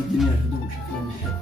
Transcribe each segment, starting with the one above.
الدنيا هدوء شكلها مش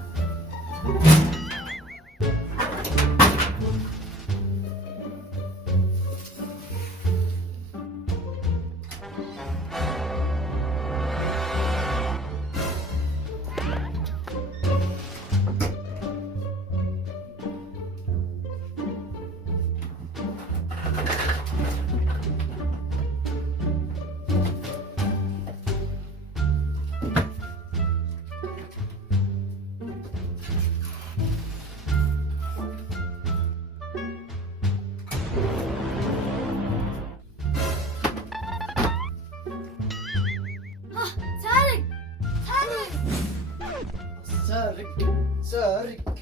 سارق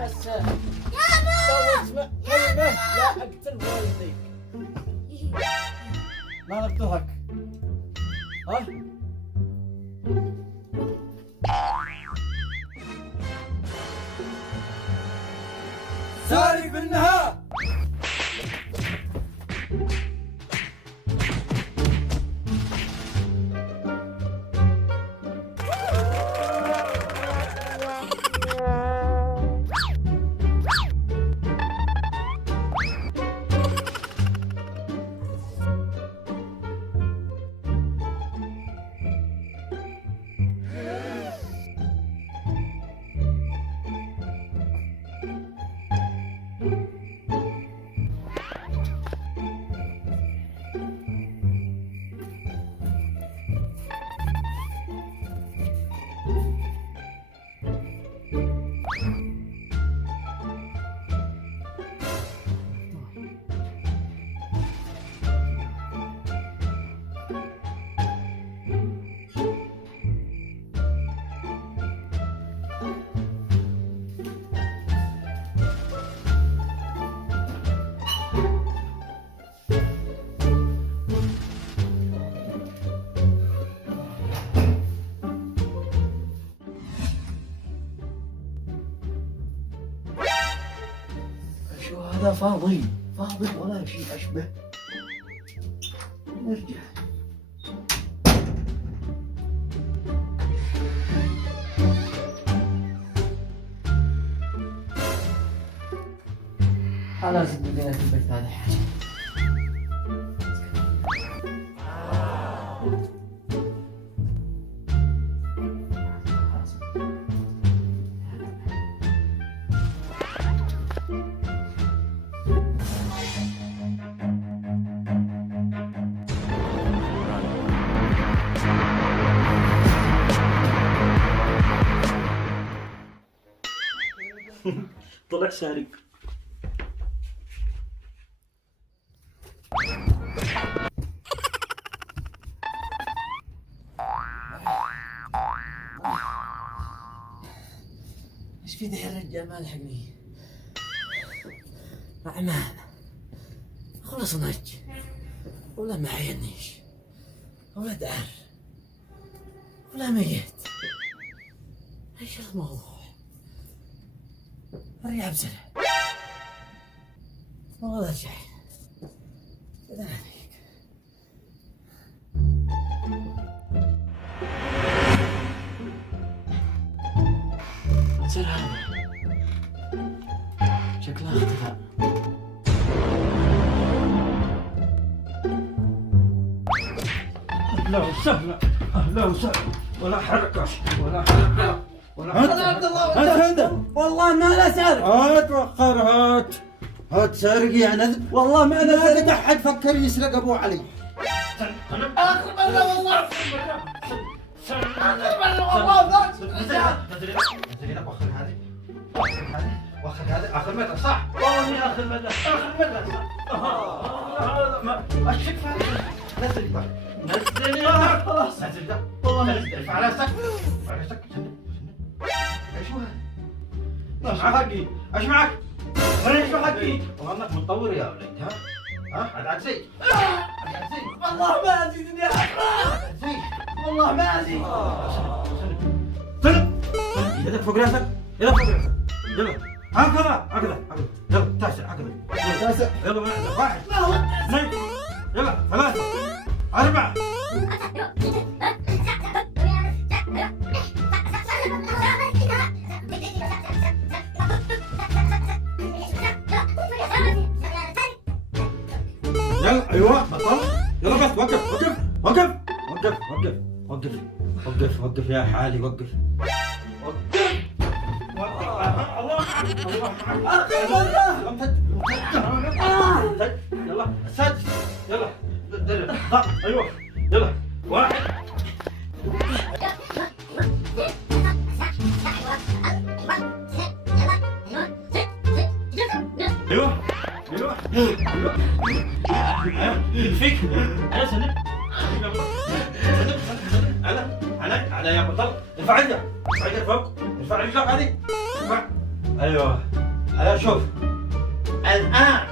يا سارق يا لا اقتل والديك ما نقتلك ها سارق بالنهار هذا فاضي ولا شيء أشبه نرجع لازم بدينا في البيت هذا حاجة طلع سارق ايش في ذا الرجال ما لحقني عمان خلص نج ولا ما عينيش ولا دار ولا ميت ايش الموضوع رجع بسرعة والله شيء كذا عليك سلام شكلها اختفى أهلا وسهلا أهلا وسهلا ولا حركة هات عبد الله هات والله ما لا سارق هات وخر هات سارق يا نذب والله ما انا سارق احد فكر يسرق ابو علي اخر مره والله اخر مره والله واخر هذه اخر مره صح والله اني اخر مره صح اشك نزل نزل خلاص نزل والله نزل على راسك ايش هو هذا؟ ايش حقي؟ ايش معك؟ ايش حقي؟ والله انك متطور يا ولد. ها عاد زي والله ما ازيد يا احمد، زي والله ما ازيد. سلم يدك فوق راسك، يدك فوق راسك، يلا هكذا يلا تاسع هكذا، تاسع. يلا واحد اثنين يلا ثلاثة أربعة. يلا أيوه بطل، يلا بس وقف يا حالي وقف. يلا السادس يلا ايوه يلا واحد. ايوه فيك انا سلم على يا بطل. ارفع يدك فوق، ارفع رجلك هذه ارفع. ايوه شوف الان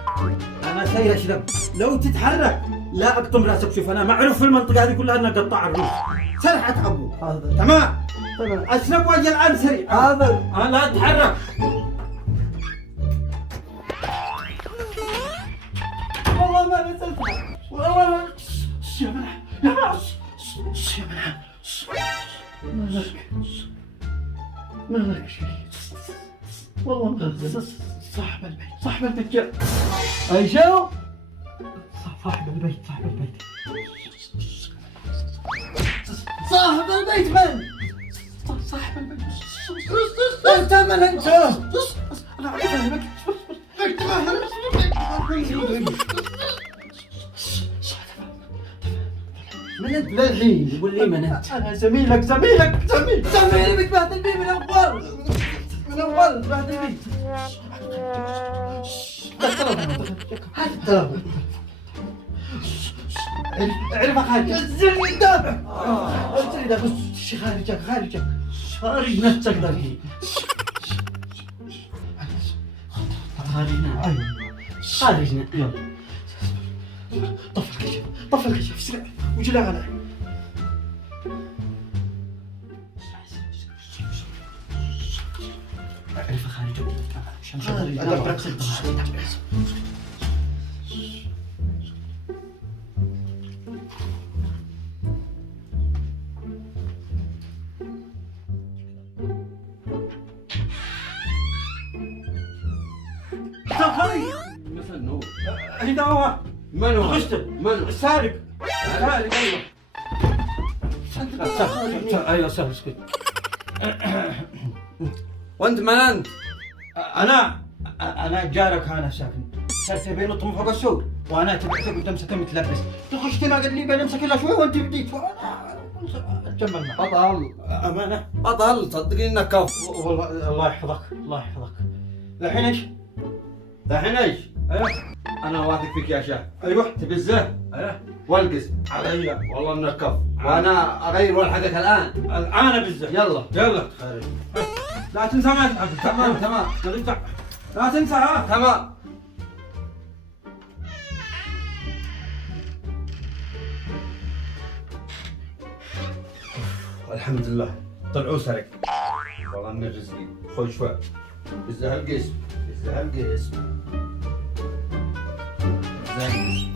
انا سير اشرب، لو تتحرك لا اقطم راسك. شوف انا معروف في المنطقه هذه كلها انك قطاع الروس. سرحة ابو تمام اشرب واجي الان سريع. هذا لا تتحرك. والله ما نزلتها، والله ما. يا منى مالك والله ما نزلت. صاحب البيت جاء. اي شو؟ صاحب البيت صاحب البيت من؟ صاحب البيت انت من انت؟ انا افهمك. من انت للحين؟ يقول لي من انت؟ انا زميلك زميلي بتبهدل بيه من اول بتبهدل بيه. هات التلفون. اعرف خارج الزلمه يتابع. قلت لي بس خارج نفسك ذاك. خارجنا ايوه خارجنا. يلا طفل الكشف اسرع وجلع علي. اعرف خارج خارج ادبرك صدق. مثلا هو هنا هو من هو؟ من السارق ايوه. ايوه اسكت. وانت من انت؟ انا جارك، انا ساكن صرت بين الطم فوق السوق، وانا تبعتك وانت مسكين متلبس. تخشتنا قال لي بنمسك الا شوي وانت بديت، وانا اتجمل معك. بطل امانه بطل صدقني انك كف. والله الله يحفظك. الحين ايش؟ ايوه انا واثق فيك يا شاه. ايوه تبزه ايوه والقس علي والله انك كف، وانا اغير والحقك الان. الان بالزه. يلا خارج. لا تنسى ما تلعب. تمام لا تنسى ها. تمام. الحمد لله طلعوا سرق. والله اني رزقي خوي شوي. بزه القسم زين.